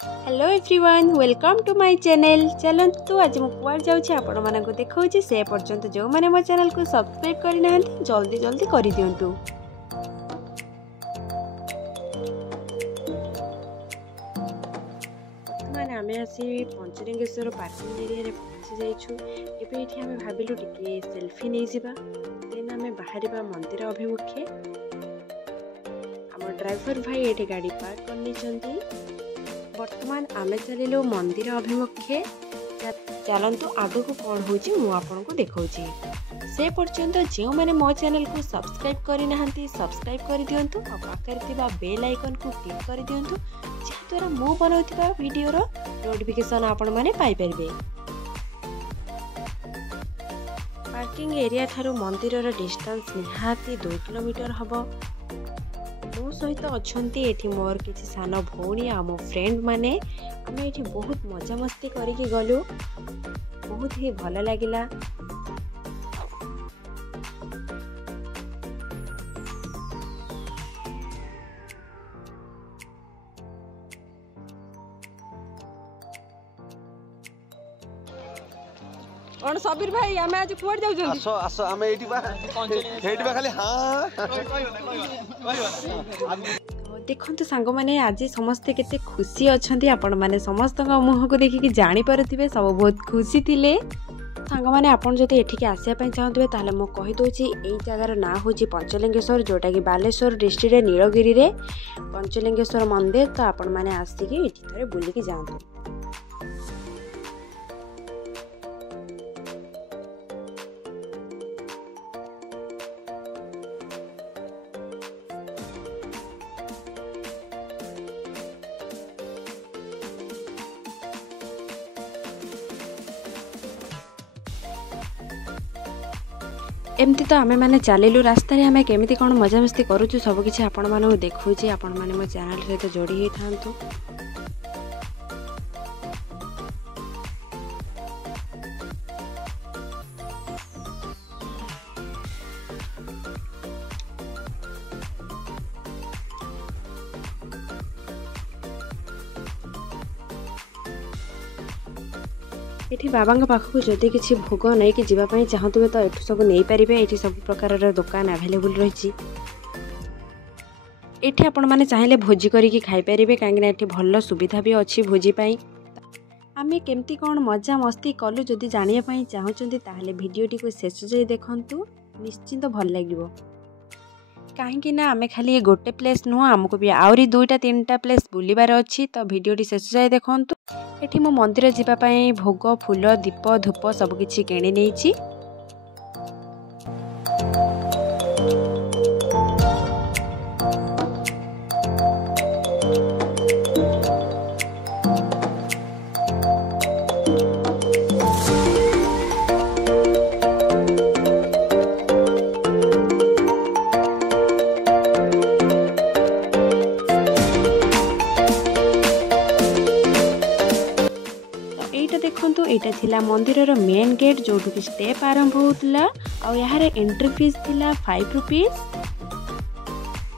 Hello everyone, welcome to my channel. चलतु आज मुझे जाऊँगी आपण मानक देखा से पर्यंत जो मैंने मो चैनल को सब्सक्राइब करना जल्दी जल्दी कर दिंतु। बर्तमान आम आसी पंचलिंगेश्वर पार्किंग एरिया पहुँची जाइए। आम भाविलु टिके सेल्फी नहीं जावा, देन आम बाहर मंदिर अभिमुखे। आम ड्राइवर भाई ये गाड़ी पार्क कर। वर्तमान आमे चलिलु मंदिर अभिमुखे। चलतु आगु को कौन होची मु आपन को देखाउची। से पर्यंत जो मैंने मो चैनल को सब्सक्राइब करि नाहंती सब्सक्राइब कर दियंतु और पाखरे थिबा बेल आइकन को क्लिक कर दियंतु, जे द्वारा मु बनाउथिबा वीडियो रो नोटिफिकेशन आपन माने पाई परबे। पार्किंग एरिया थारु मंदिर रो डिस्टेंस निहाती 2 किलोमीटर हबो। मो सहित अच्छी एठी मोर किसी सान भौणी आ मो फ्रेंड माने आमे एठी बहुत मजा मस्ती करिके गलु। बहुत ही भल लागिला। कौन सबीर भाई आमे आज कुआड जाउ जल्दी आसो आसो आमे एठी बा खाली हां देखंतु सांग माने आज समस्ते केते खुशी अछंती। आपण माने समस्त मुह को देखि कि जानि परथिबे सब बहुत खुशी थिले। सांग माने आपण जदि एठिके आसिया पय चाहतबे ताले मो कहि दोची एई जगार ना होची पंचलिंगेश्वर, जोटा कि बालेश्वर डिस्ट्रिक्ट रे नीलगिरी रे पंचलिंगेश्वर मंदिर। तो आपण माने आसीके एठी थरे बुली कि जांतु। एमती तो आमे माने चलिलु रास्ता रे आमे केमिति कोन मजा मस्ती करूछु सब किछि आपण मानू देखुछि। आपण माने मो चैनल सहित जोड़ी हे थांतु। एठी बाबा पाखक जदि किसी भोग नहीं कि जीवाई चाहतुए तो एठू सब नहीं पारे। ये सब प्रकार दुकान अवेलेबल रही। एठी आपण माने चाहिले भोजी करिकी खाई पारे, कहीं भल सुविधा भी अच्छी भोजी पाई। आमे केमती कौन मजा मस्ती कलु जदि जानिया पाई चाहूचंती ताहले वीडियोटी को शेष जाई देखंतु, निश्चिंत भल लागिवो। कहीं ना आमे खाली गोटे प्लेस नुह, आमको भी आउरी 2-3टा प्लेस बुलिबार अच्छी। तो वीडियोटी शेष जाए देखंतु। एठी मो मंदिर जीवा पई भोग, फूल, दीप, धूप सब किछि किणी नेइछि। देखंतु एटा थिला मंदिर मेन गेट, जो कि स्टेप आरंभ होतला और यार एंट्री फीस थिला 5 रुपीस।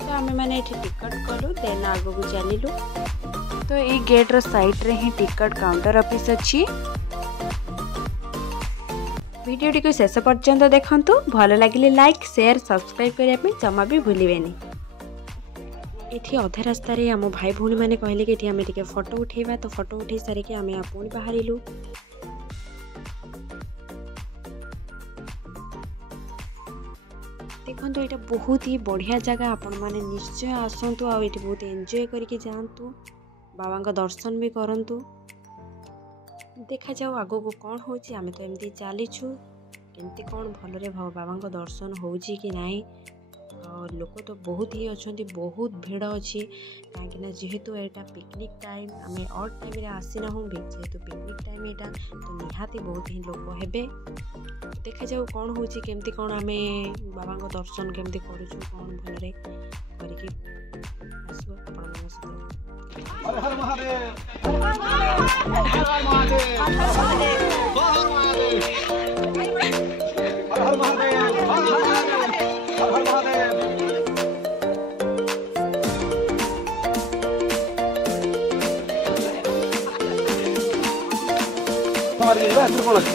तो आमे माने एठी टिकट कलु, देन आगो को चलिलु। तो ए गेट रो साइड रे ही टिकट काउंटर ऑफिस अछि। वीडियोटी को शेष पर्यंत देखंतु। भल लागिले लाइक, शेयर, सब्सक्राइब करिया पे जमा भी भूलिबेनी। एठी अधे रास्ता रे आम भाई भौणी माने कहले कि एठी आमे टिके फोटो उठेबा। तो फोटो उठे सारे कि आमे पुणी बाहरिलु। देखंतु एटा बहुत ही बढ़िया जगह, आपण माने निश्चय आसंतु आ एठी बहुत एंजॉय करके जांतु, बाबा का दर्शन भी करंतु। देखा जाऊ आगो को कौन होची। आमे तो एमती चलीछु, केमती कौन भल रे बाबा का दर्शन होची कि नाही। और लोक तो बहुत ही अच्छा, बहुत भीड़ अच्छी। कहीं जेहेतु एटा पिकनिक टाइम, आम अड टाइम आसीना हूँ जेहेतु पिकनिक टाइम एटा, तो निहाती बहुत ही लोक हेबे। देखा जाऊ कौन होची, केमती कौन आम बाबा को दर्शन केमती करूछु, कौन भलरे करके आसु आपण मन सहित। हर हर महादेव, हर हर महादेव, हर हर महादेव, हर हर महादेव, हर हर महादेव। मारिक जा एथुर कोन अछि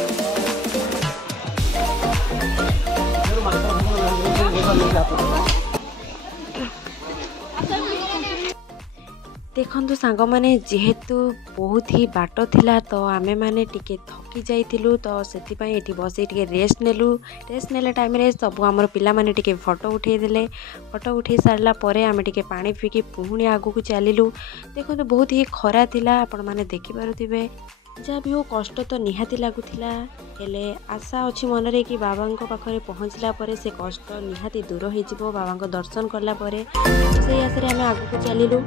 देखु सांग मैंने जेहेतु बहुत ही बाट थिला तो आमे माने टिके थकी जाइथिलु तो सेतिपई एठी बसे टिके रेस्ट नेला टाइम रे सब हमर पिला माने टिके फोटो उठे देले। फोटो उठे सारला परे आमे टिके पानी पीके पुहुणी आगु को चलिलु। देखो तो बहुत ही खरा थिला आपण माने देखि पारुथिबे। जहाँ भी हो कष्ट तो निहाती लगुला हेले आशा अच्छी मन रे कि बाबा पाखे पहुँचला परे से कष्ट निहाती दूर हो बाबा को दर्शन कला परे से आशा आम आगु को चलिलु।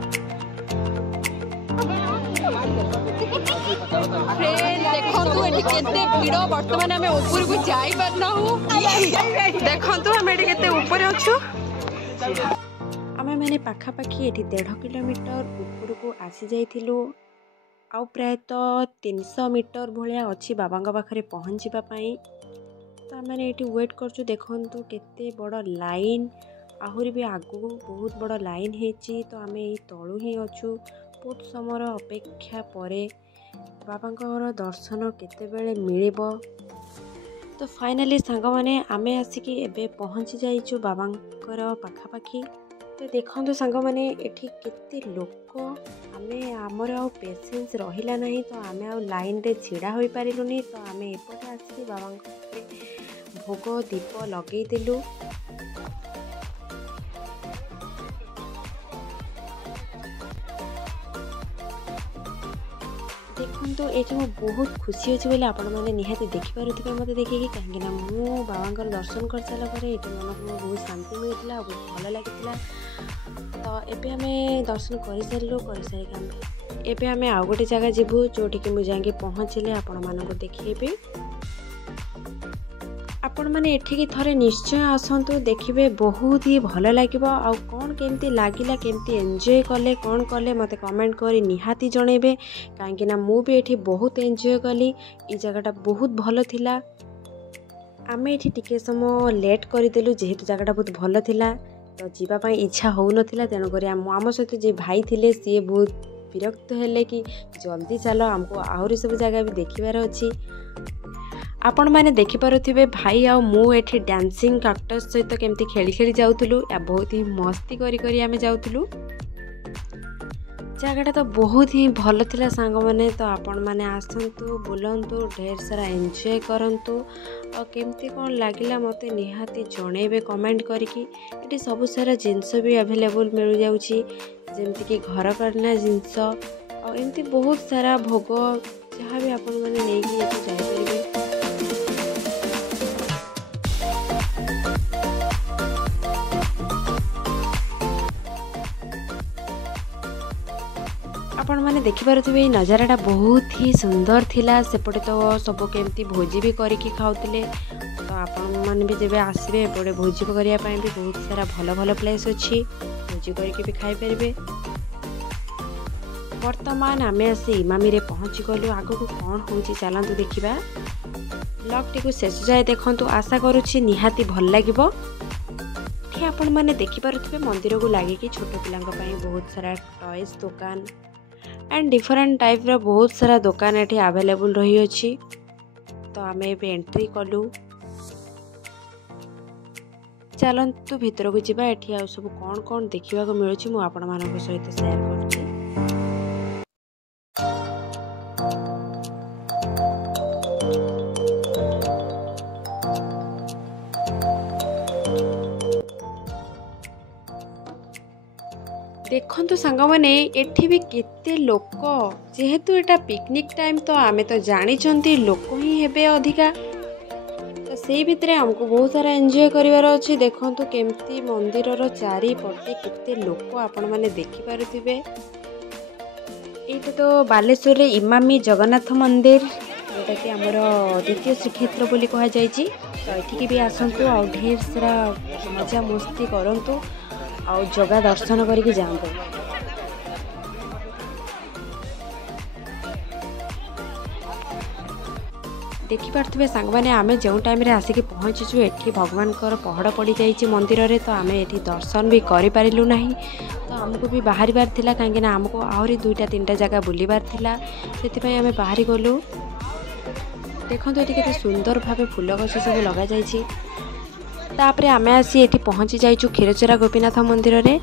देखंतु एठी केते भीड़ वर्तमान हमें ऊपर को जाई पारना हूं। देखंतु हमें एठी केते ऊपर अछु। आमे माने पाखा पाखी एठी 1.5 किलोमीटर ऊपर को आसी जाइथिलु। आउ प्रायतः 300 मीटर भाया अच्छी बाबा पाखे पहुँचवा तो आम ये वेट करछु। देखंतु केते बड़ लाइन आहरी भी आगु बहुत बड़ लाइन है तो आम ये तलू ही अच्छु। बहुत समय अपेक्षा परे बाबा दर्शन केतेबेले मिलिबो। तो फाइनली सांग माने आमे आसिकी एबे पहुँची जाइछु बाबा पाखापाखी। तो देखो सांग मैंने एठी केते लोक आमे आमर आ पेशेंस रहिला नहीं तो आमे आ लाइन रे छिड़ा होई पारिलुनी। तो आमे एपटे आसी बाबा भोग दीप लगे देलु। देखो ये मुझे बहुत खुशी अच्छी बोले आपण मैंने निहाती देखिपे मत देखिए कहीं मु बाबा दर्शन कर सारा पर ये मन को बहुत शांति मिलता बहुत भल लगी। तो एबे हमें दर्शन कर सारू कर सारे एबे हमें आउ गोटे जगह जीवु जोटि कि मुझे जाके पहुँचले आपण मानक देखिए। आपण मैंने एठिकी थरे निश्चय आसतु देखिए बहुत ही भल लगे। आउ कौन केमती लगिला केमती एंजॉय कले कौन कले मत कमेंट करी निहाती जनइबे कहीं मु भी एठी बहुत एंजॉय कली। ई जगहटा बहुत भल थिला। आमे एठी टिके समय लेट करदेलु जेहेतु जगहटा बहुत भल थिला तो जीवाई इच्छा हो नाला। तेणुक आम सहित जे भाई थिले सी बहुत विरक्त हेले कि जल्दी चलो आमको आहरी सब जगह भी देखिबार अच्छी। आपण मैंने देखिपे भाई आ मु एठी डांसिंग काक्टस सहित केमती खेली खेली जाउथुलु या बहुत ही मस्ती करी करी आमे जाउथुलु। जगहटा तो बहुत ही भल थिला सांग माने। तो आपण मैंने आसतु बुलंतु ढेर सारा एंजॉय करंतु और केमती कौन लगिला मते निहाती जणेबे कमेंट करके। ये सब सारा जिनस भी अवेलेबल मिल जाउची जेमती कि घर करना जिनस और एमती बहुत सारा भोग जहाँ भी आपण मैंने नहीं जाई परिबे। आपण मैंने देखिपे नजाराटा बहुत ही सुंदर थिला। सेपटे तो सब केमती भोजी भी करके खाऊले। तो आपण मैंने भी जब आसबे एपटे भोजी करने भी बहुत सारा भल भल प्लेस अच्छी भोजी करके भी खाई पारे। वर्तमान आम आसी इमामी रे पहुँची गलु। आगो को कौन होची चलतु देखा। ब्लॉग टी शेष जाए देखु। आशा करुच्ची निहाती भल लगे। आपण मैंने देखिपे मंदिर को लगे छोट पिला बहुत सारा टॉयज दुकान एंड डिफरेंट टाइप रा बहुत सारा दुकान एठी अवेलेबल रही अछि। तो आम एबे एंट्री कलु। चलतु भितर को जीवा। एठी आ सब कौन कौन देखा मिलूँ मु आपण मानक सहित शेयर करुच्ची। देखंतु सांग माने एठी भी केते लोक जेहेतु एटा पिकनिक टाइम तो आमे तो जानी चंती लोक ही हेबे अधिका। तो से भितरे हमको बहुत सारा एंजॉय करिवार अछि। देखंतु केमती मंदिर रो चारी पटे केते लोक आपण माने देखि पारुथिबे। एटा तो बालेश्वर रे इमामी जगन्नाथ मंदिर जोटा कि हमर द्वितीय श्रीक्षेत्र बोली कहा जायछि। तो एठिकी भी आसंतु आ ढेर सारा मजा मस्ती करंतु आउ जगह दर्शन करके जातु। देखिपे सांग मैंने आम जो टाइम रे आसिक पहुँचीचु एठी भगवान पहड़ पड़ जाइए मंदिर रे। तो आम एठी दर्शन भी करूँ ना। तो आमको भी बाहर थिला कहीं आमको आहरी 2-3टा जगह बुलबार थिला। से आम बाहरी गलु। देखो ये केते सुंदर भाव फूल गछ सब लगा जाइछि। तापरे आमे आसी एठी पहुंची जाइछु क्षीरचोरा गोपीनाथ मंदिर रे।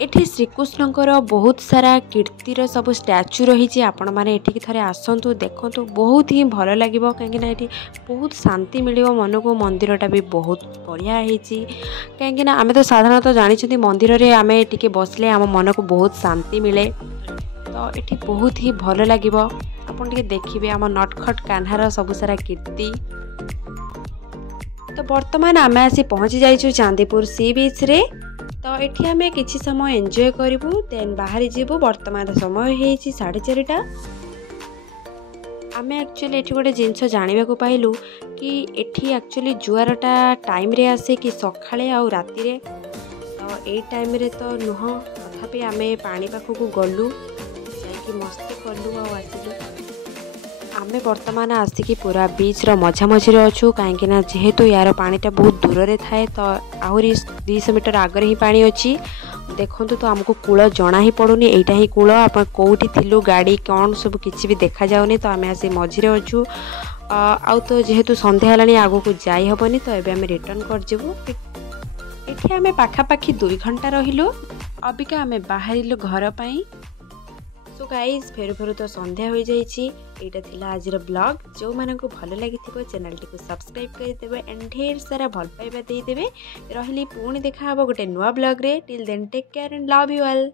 एठी श्रीकृष्णकर बहुत सारा कीर्तिर सब स्टैच्यू रही। आपण मैंने एठी थरे आसतु देखु बहुत ही भल लगे कहीं ये बहुत शांति मिल मन को। मंदिरटा भी बहुत बढ़िया कहीं आम तो साधारणतः जानी मंदिर रे आमे टिके बसले आम मन को बहुत शांति मिले। तो ये बहुत ही भल लगे आपन टिके देखिए आम नटखट कान्हार सब सारा कीर्ति। तो बर्तमान आमे आसी पहुँची जाइछु चांदीपुर सी बीच रे। तो ये आम किसी समय एंजॉय करूँ देन बाहरी जीवु। वर्तमान समय है 4:30। आम एक्चुअली ये गोटे जिनस जानवा पाइलु कि एठी एक्चुअली जुआरटा टाइम रे आसे कि सकाळे आउ राति रे। तो ये टाइम रे तो नुह तथापि आम पानी पाखक गलु जाइकी मस्ती कलु आसिलु। आमे वर्तमान आसिकी पूरा बीच रो मझा मझी अच्छु कहीं जेहेतु यार पानीटा बहुत दूर रे थाए। तो आहरी 200 मीटर आगे ही पानी अच्छी देखु। तो आमको कूल जना ही पड़ुनी एटा ही कूल। आप कौटी थिलु गाड़ी कौन सब किसी भी देखा जाउनी। तो आमे आसी मझी अच्छु आउ तो जेहेतु संध्या हेलानी आगो को जाई हबनी। तो एबे आमे रिटर्न कर जेबु। एठी आमे पाखापाखी 2 घंटा रहिलु। अबिका आमे बाहरिलु घर पई। सो गाइज फेरु फेरु तो संध्या हो जाइछि। एटा थिला आज ब्लॉग। जो मानक भल लगी चैनल टी को सब्सक्राइब करदेवे एंड ढेर सारा भल पाइबा देदेवे। रहिली पुणी देखा हबो गोटे नुआ ब्लॉग रे। Till then take care and love you all.